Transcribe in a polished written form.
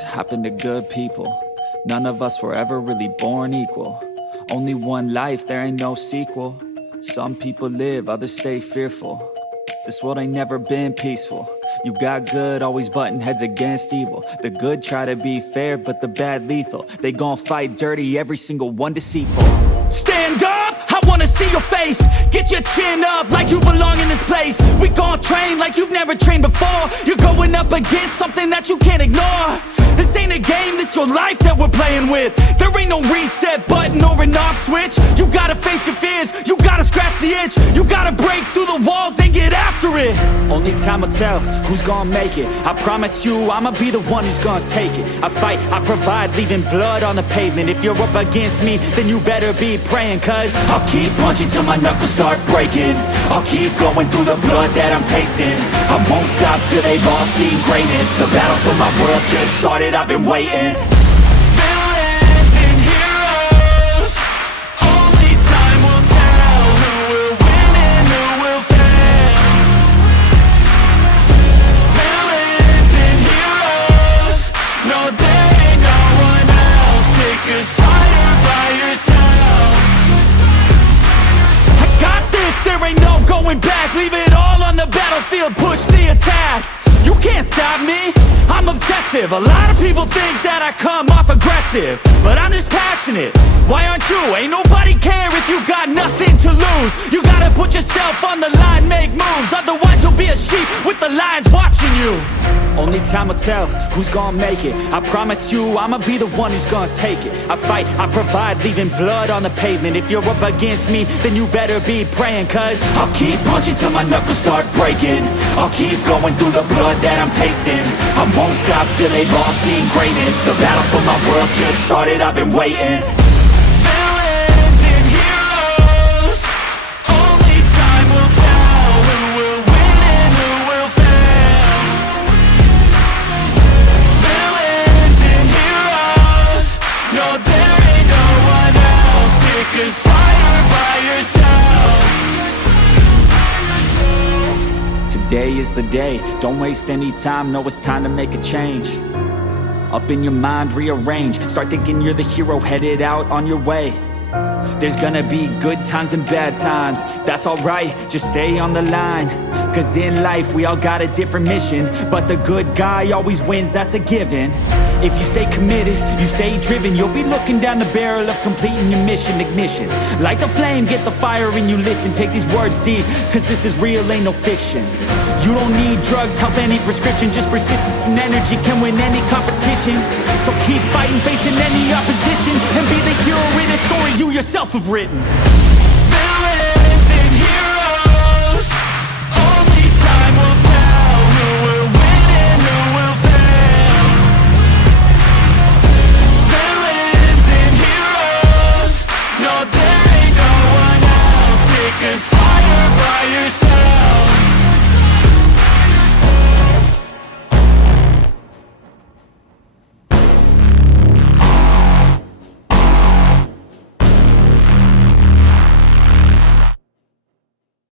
things happen to good people. None of us were ever really born equal. Only one life, there ain't no sequel. Some people live, others stay fearful. This world ain't never been peaceful. You got good, always butting heads against evil. The good try to be fair, but the bad lethal. They gon' fight dirty, every single one deceitful. Stand up, I wanna see your face. Get your chin up like you belong in this place. We gon' train like you've never trained before. You're going up against something that you can't ignore. This ain't a game, this your life that we're playing with. There ain't no reset button or an off switch. You gotta face your fears, you gotta scratch the itch. You gotta break through the walls and get after it. Only time will tell who's gonna make it. I promise you, I'ma be the one who's gonna take it. I fight, I provide, leaving blood on the pavement. If you're up against me, then you better be praying. Cause I'll keep punching till my knuckles start breaking. I'll keep going through the blood that I'm tasting. I won't stop till they've all seen greatness. The battle for my world just started, I've been waiting. Villains and heroes, only time will tell who will win and who will fail. Villains and heroes, no there ain't no one else. Pick a side by yourself. I got this, there ain't no going back. Leave it all on the battlefield, push the attack. You can't stop me, I'm obsessive. A lot of people think that I come off aggressive, but I'm just passionate. Why aren't you? Ain't nobody care if you got nothing to lose. You gotta put yourself on the line, make moves. Otherwise you'll be a sheep with the lions watching you. Only time will tell who's gonna make it. I promise you, I'ma be the one who's gonna take it. I fight, I provide, leaving blood on the pavement. If you're up against me, then you better be praying. Cause I'll keep punching till my knuckles start breaking. I'll keep going through the blood that I'm tasting. I won't stop till they've all seen greatness. The battle for my world just started, I've been waiting. Villains and heroes, only time will tell who will win and who will fail. Villains and heroes, no there ain't no one else. Pick a side by yourself. Today is the day, don't waste any time. Know it's time to make a change. Up in your mind, rearrange. Start thinking you're the hero headed out on your way. There's gonna be good times and bad times. That's alright, just stay on the line. Cause in life we all got a different mission, but the good guy always wins, that's a given. If you stay committed, you stay driven, you'll be looking down the barrel of completing your mission. Ignition, light the flame, get the fire and you listen. Take these words deep, cause this is real, ain't no fiction. You don't need drugs, help any prescription. Just persistence and energy can win any competition. So keep fighting, facing any opposition, and be the hero in a story you yourself have written.